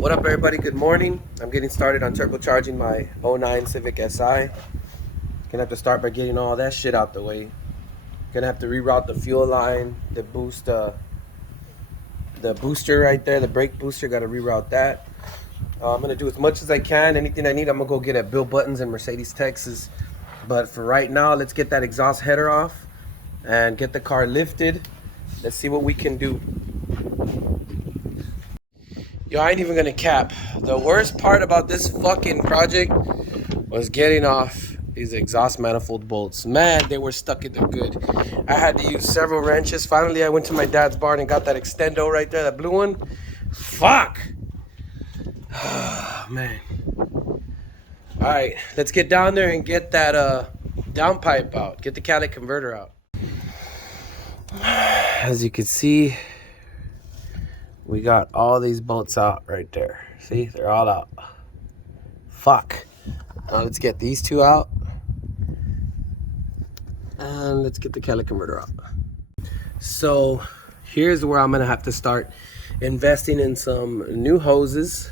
What up, everybody? Good morning. I'm getting started on turbocharging my '09 Civic Si. Gonna have to start by getting all that shit out the way. Gonna have to reroute the fuel line, the booster right there, the brake booster. Got to reroute that. I'm gonna do as much as I can. Anything I need, I'm gonna go get at Bill Buttons in Mercedes, Texas. But for right now, let's get that exhaust header off and get the car lifted. Let's see what we can do. Yo, I ain't even gonna cap. The worst part about this fucking project was getting off these exhaust manifold bolts. Man, they were stuck in there good. I had to use several wrenches. Finally, I went to my dad's barn and got that extendo right there, that blue one. Fuck. Oh, man. All right, let's get down there and get that downpipe out. Get the catalytic converter out. As you can see, we got all these bolts out right there. See, they're all out. Fuck. Now let's get these two out. And let's get the catalytic converter out. So here's where I'm gonna have to start investing in some new hoses,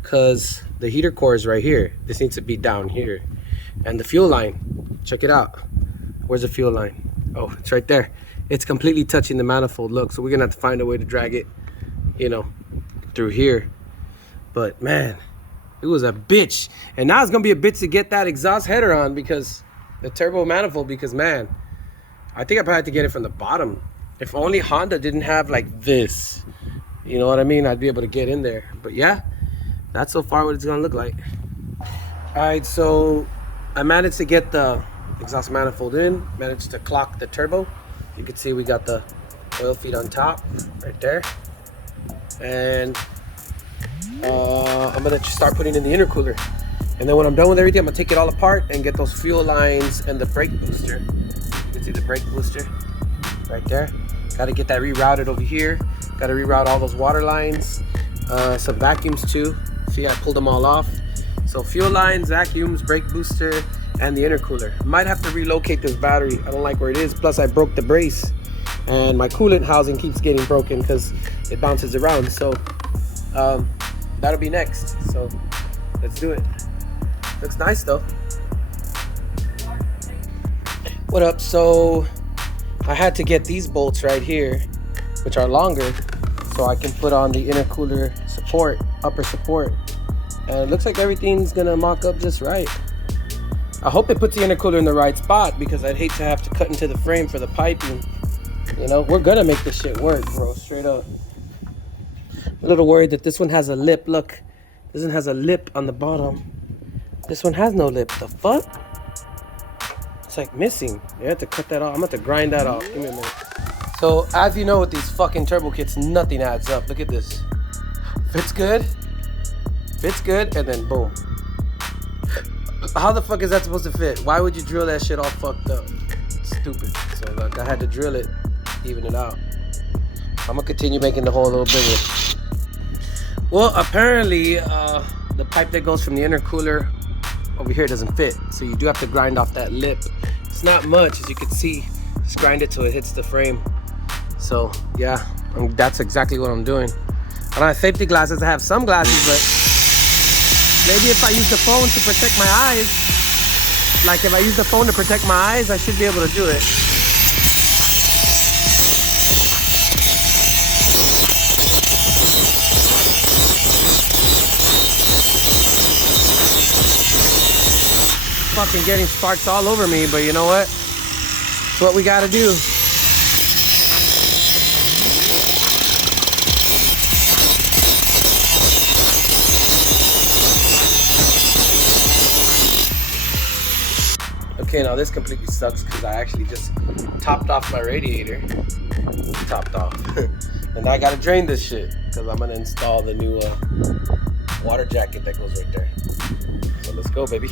because the heater core is right here. This needs to be down here. And the fuel line, check it out. Where's the fuel line? Oh, it's right there. It's completely touching the manifold. Look, so we're gonna have to find a way to drag it, you know, through here. But man, it was a bitch. And now it's gonna be a bitch to get that exhaust header on, because the turbo manifold, because man, I think I probably had to get it from the bottom. If only Honda didn't have like this, you know what I mean, I'd be able to get in there. But yeah, that's so far what it's gonna look like. All right, so I managed to get the exhaust manifold in, managed to clock the turbo. You can see we got the oil feed on top right there. And I'm gonna start putting in the intercooler. And then when I'm done with everything, I'm gonna take it all apart and get those fuel lines and the brake booster. You can see the brake booster right there. Gotta get that rerouted over here. Gotta reroute all those water lines. Some vacuums too. See, I pulled them all off. So fuel lines, vacuums, brake booster, and the intercooler. Might have to relocate this battery. I don't like where it is. Plus I broke the brace. And my coolant housing keeps getting broken because it bounces around. So that'll be next. So let's do it. Looks nice though. What up? So I had to get these bolts right here, which are longer, so I can put on the intercooler support, upper support. And it looks like everything's gonna mock up just right. I hope it puts the intercooler in the right spot, because I'd hate to have to cut into the frame for the piping. You know, we're gonna make this shit work, bro, straight up. I'm a little worried that this one has a lip. Look, this one has a lip on the bottom. This one has no lip. The fuck? It's like missing. You have to cut that off. I'm gonna have to grind that off. Give me a minute. So, as you know, with these fucking turbo kits, nothing adds up. Look at this. Fits good. Fits good, and then boom. How the fuck is that supposed to fit? Why would you drill that shit all fucked up? Stupid. So look, I had to drill it, even it out. I'm gonna continue making the hole a little bigger. Well, apparently the pipe that goes from the intercooler over here doesn't fit, so you do have to grind off that lip. It's not much, as you can see. Just grind it till it hits the frame. So yeah, that's exactly what I'm doing. I don't have safety glasses. I have some glasses, but maybe if I use the phone to protect my eyes, like if I use the phone to protect my eyes, I should be able to do it. Fucking getting sparks all over me, but you know what? It's what we gotta do. Okay, now this completely sucks because I actually just topped off my radiator. Topped off. And I gotta drain this shit because I'm gonna install the new water jacket that goes right there. So let's go, baby.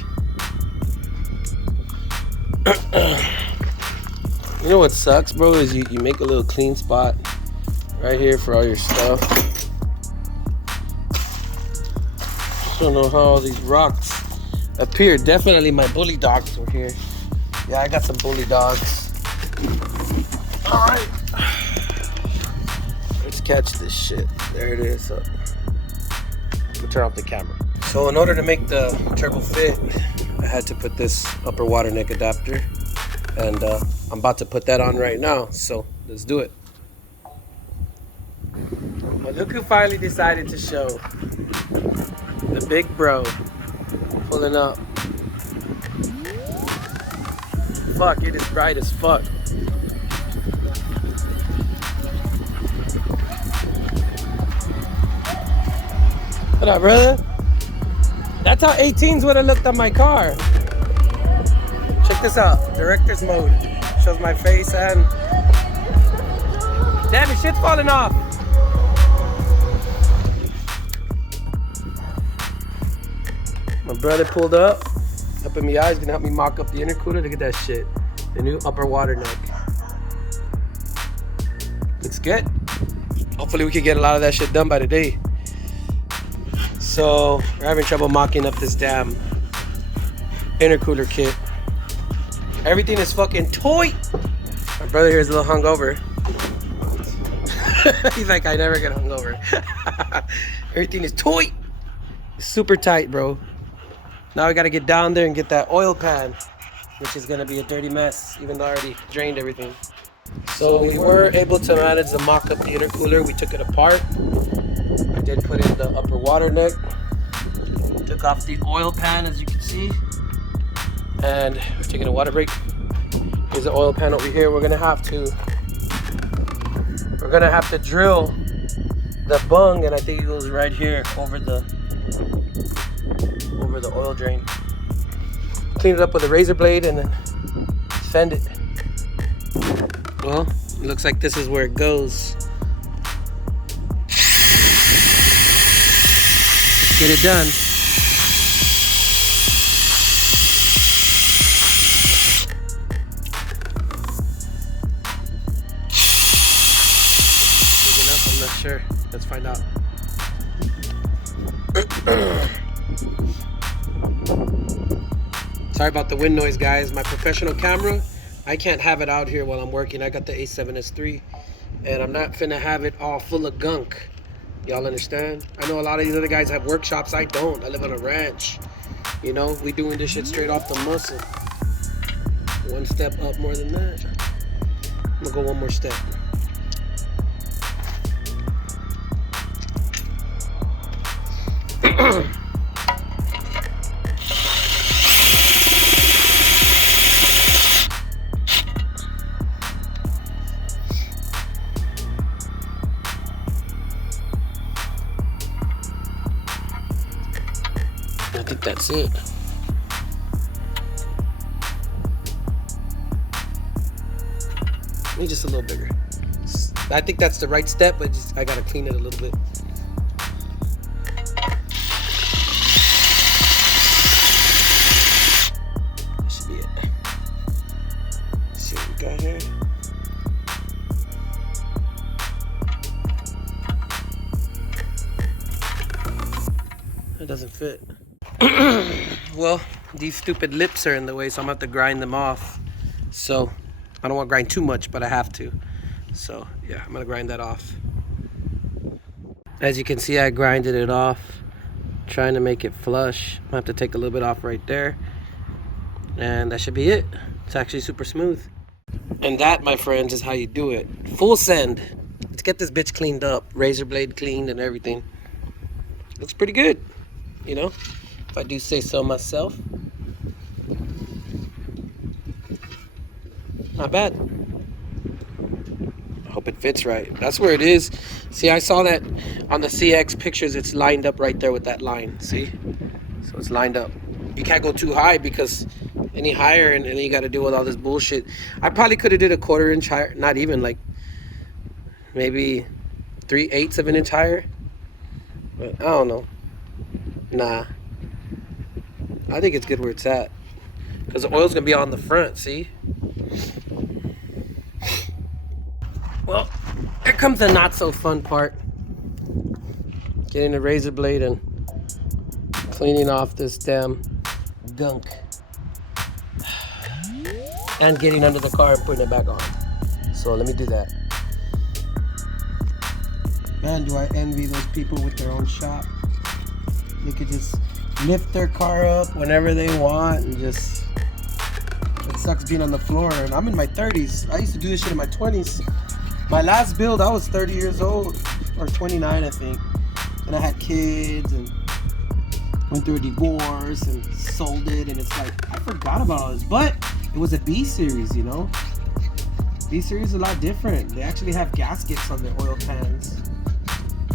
You know what sucks, bro, is you make a little clean spot right here for all your stuff. Just don't know how all these rocks appear. Definitely my bully dogs were here. Yeah, I got some bully dogs. All right, let's catch this shit. There it is. We'll turn off the camera. So in order to make the turbo fit, I had to put this upper water neck adapter, and I'm about to put that on right now. So let's do it. Well, look who finally decided to show. The big bro pulling up. Fuck, it is bright as fuck. What up, brother? That's how 18s would have looked on my car. Check this out, director's mode. Shows my face and... Damn, your shit's falling off. My brother pulled up in my eyes, gonna help me mock up the intercooler. Look at that shit. The new upper water neck. Looks good. Hopefully we can get a lot of that shit done by today. So we're having trouble mocking up this damn intercooler kit. Everything is fucking tight. My brother here is a little hungover. He's like, I never get hungover. Everything is tight. Super tight, bro. Now we gotta get down there and get that oil pan, which is gonna be a dirty mess, even though I already drained everything. So we were able to manage to mock up the intercooler. We took it apart. I did put in the upper water neck. Took off the oil pan, as you can see. And we're taking a water break. Here's the oil pan over here. We're gonna have to drill the bung, and I think it goes right here over the oil drain. Clean it up with a razor blade and then fend it. Well, it looks like this is where it goes. Let's get it done. Big enough? I'm not sure. Let's find out. Sorry about the wind noise, guys. My professional camera, I can't have it out here while I'm working. I got the A7S III, and I'm not finna have it all full of gunk. Y'all understand? I know a lot of these other guys have workshops. I don't. I live on a ranch. You know, we doing this shit straight off the muscle. One step up more than that. I'm gonna go one more step. I think that's it. Maybe just a little bigger. I think that's the right step, but I gotta clean it a little bit. That should be it. Let's see what we got here. That doesn't fit. Well, these stupid lips are in the way, so I'm gonna have to grind them off. So I don't want to grind too much, but I have to. So yeah, I'm gonna grind that off. As you can see, I grinded it off, trying to make it flush. I have to take a little bit off right there, and that should be it. It's actually super smooth. And that, my friends, is how you do it. Full send. Let's get this bitch cleaned up, razor blade cleaned and everything. Looks pretty good, you know, if I do say so myself. Not bad. I hope it fits right. That's where it is. See, I saw that on the CX pictures. It's lined up right there with that line. See? So it's lined up. You can't go too high, because any higher and then you got to deal with all this bullshit. I probably could have did a 1/4 inch higher. Not even, like maybe 3/8 of an inch higher. But I don't know. Nah. I think it's good where it's at, because the oil's going to be on the front, see? Well, here comes the not so fun part. Getting a razor blade and cleaning off this damn gunk. And getting under the car and putting it back on. So let me do that. Man, do I envy those people with their own shop. They could just lift their car up whenever they want and just, it sucks being on the floor. And I'm in my 30s. I used to do this shit in my 20s. My last build, I was 30 years old, or 29, I think. And I had kids and went through a divorce and sold it. And it's like, I forgot about all this. But it was a B series, you know? B series is a lot different. They actually have gaskets on their oil pans.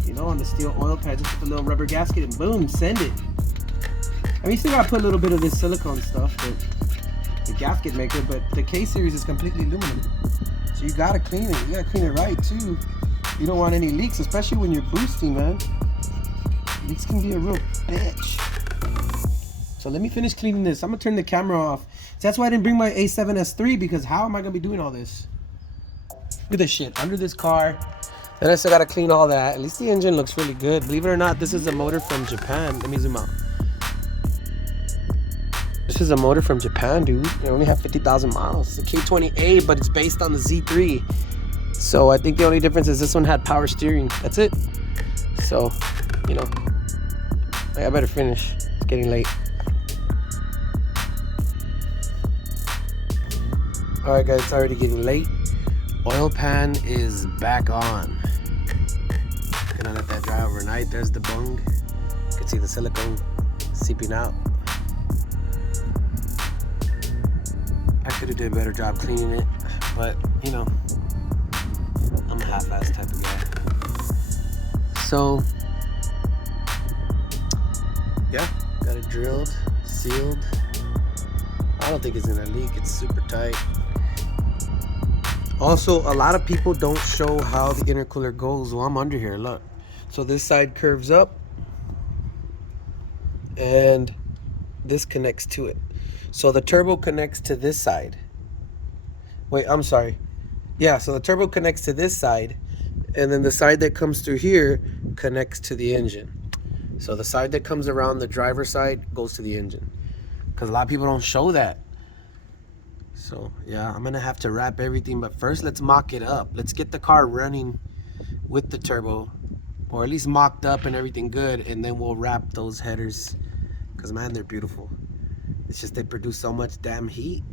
You know, on the steel oil pan, just put a little rubber gasket and boom, send it. I mean, you still gotta put a little bit of this silicone stuff, but the gasket maker, but the K series is completely aluminum. So you gotta clean it. You gotta clean it right too. You don't want any leaks, especially when you're boosting, man. Leaks can be a real bitch. So let me finish cleaning this. I'm gonna turn the camera off. That's why I didn't bring my A7S3, because how am I gonna be doing all this? Look at this shit under this car. Then I still gotta clean all that. At least the engine looks really good. Believe it or not, this is a motor from Japan. Let me zoom out. This is a motor from Japan, dude. They only have 50,000 miles. It's a K20A, but it's based on the Z3. So I think the only difference is this one had power steering. That's it. So, you know, I better finish. It's getting late. All right, guys, it's already getting late. Oil pan is back on. Gonna let that dry overnight. There's the bung. You can see the silicone seeping out. I could have did a better job cleaning it, but you know, I'm a half-ass type of guy. So, yeah, got it drilled, sealed. I don't think it's gonna leak. It's super tight. Also, a lot of people don't show how the intercooler goes. Well, I'm under here, look. So this side curves up and this connects to it. So the turbo connects to this side. Wait, I'm sorry. Yeah, so the turbo connects to this side, and then the side that comes through here connects to the engine. So the side that comes around the driver's side goes to the engine, because a lot of people don't show that. So yeah, I'm gonna have to wrap everything, but first let's mock it up. Let's get the car running with the turbo, or at least mocked up and everything good, and then we'll wrap those headers, because man, they're beautiful. It's just they produce so much damn heat.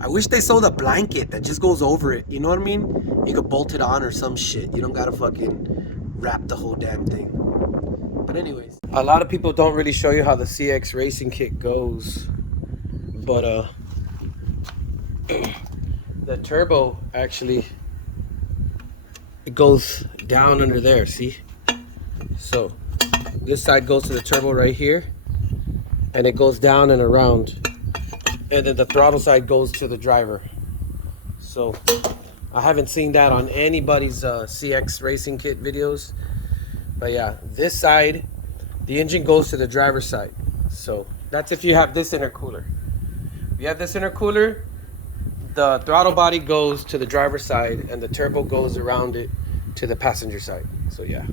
I wish they sold a blanket that just goes over it, you know what I mean? You could bolt it on or some shit. You don't gotta fucking wrap the whole damn thing. But anyways, a lot of people don't really show you how the CX racing kit goes, but the turbo actually, it goes down under there, see? So this side goes to the turbo right here, and it goes down and around, and then the throttle side goes to the driver. So I haven't seen that on anybody's CX racing kit videos, but yeah, this side, the engine goes to the driver's side. So that's if you have this intercooler. If you have this intercooler, the throttle body goes to the driver's side and the turbo goes around it to the passenger side. So yeah.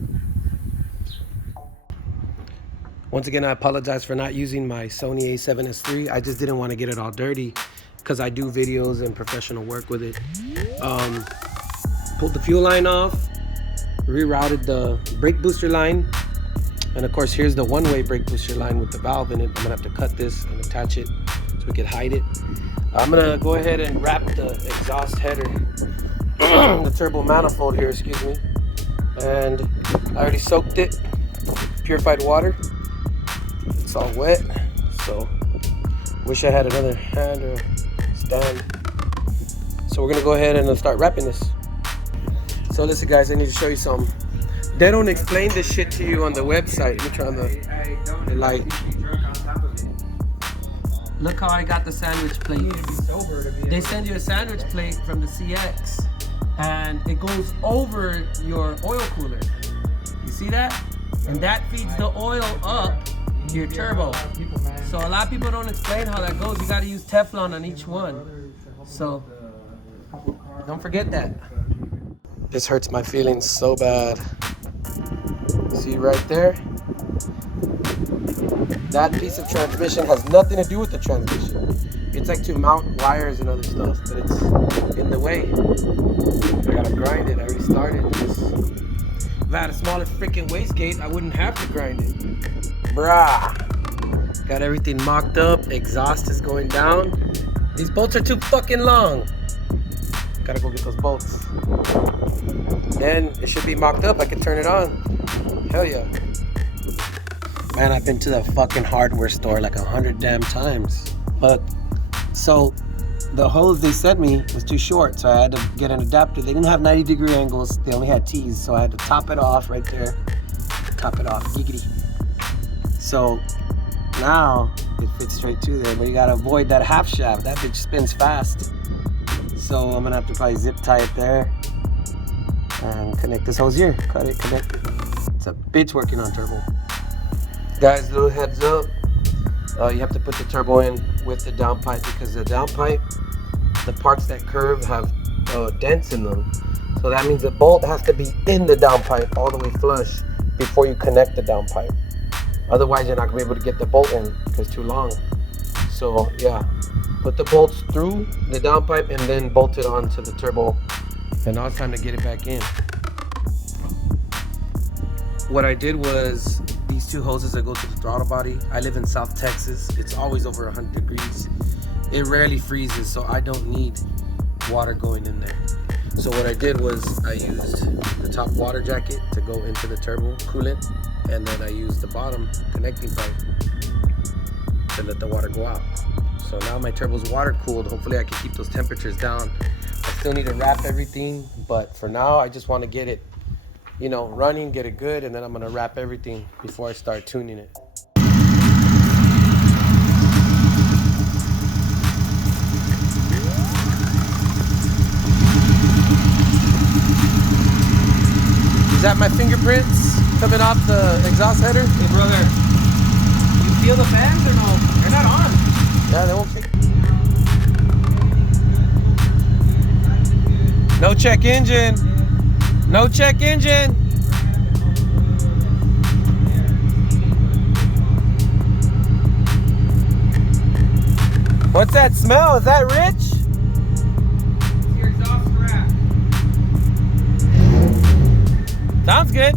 Once again, I apologize for not using my Sony A7S3. I just didn't want to get it all dirty because I do videos and professional work with it. Pulled the fuel line off, rerouted the brake booster line, and of course here's the one-way brake booster line with the valve in it. I'm gonna have to cut this and attach it so we can hide it. I'm gonna go ahead and wrap the exhaust header, the turbo manifold here, excuse me. And I already soaked it, purified water. It's all wet, so wish I had another hand or stand. So we're gonna go ahead and start wrapping this. So listen guys, I need to show you something. They don't explain this shit to you on the website. Let me turn on the light. Look how I got the sandwich plate. They send you a sandwich plate from the CX, and it goes over your oil cooler. You see that? And that feeds the oil up to your turbo. So a lot of people don't explain how that goes. You gotta use Teflon on each one. So don't forget that. This hurts my feelings so bad. See right there? That piece of transmission has nothing to do with the transmission. It's like to mount wires and other stuff, but it's in the way. I gotta grind it. I already started this. I had a smaller freaking wastegate, I wouldn't have to grind it. Brah. Got everything mocked up. Exhaust is going down. These bolts are too fucking long. Gotta go get those bolts. And it should be mocked up. I can turn it on. Hell yeah. Man, I've been to the fucking hardware store like 100 damn times. But, so, the hose they sent me was too short, so I had to get an adapter. They didn't have 90-degree angles. They only had T's, so I had to top it off right there. Top it off. Giggity. So, now it fits straight to there, but you gotta avoid that half shaft. That bitch spins fast. So I'm gonna have to probably zip tie it there and connect this hose here. Cut it, connect it. It's a bitch working on turbo. Guys, little heads up. You have to put the turbo in with the downpipe because the downpipe, the parts that curve have dents in them. So that means the bolt has to be in the downpipe all the way flush before you connect the downpipe. Otherwise, you're not gonna be able to get the bolt in because it's too long. So yeah, put the bolts through the downpipe and then bolt it onto the turbo. And now it's time to get it back in. What I did was these two hoses that go to the throttle body. I live in South Texas. It's always over 100 degrees. It rarely freezes, so I don't need water going in there. So what I did was I used the top water jacket to go into the turbo coolant, and then I used the bottom connecting pipe to let the water go out. So now my turbo's water cooled. Hopefully I can keep those temperatures down. I still need to wrap everything, but for now I just want to get it, you know, running, get it good, and then I'm gonna wrap everything before I start tuning it. Is that my fingerprints coming off the exhaust header? Hey brother, you feel the fans or no? They're not on. Yeah, they won't kick. No check engine. No check engine. What's that smell? Is that rich? It's your exhaust scrap. Sounds good.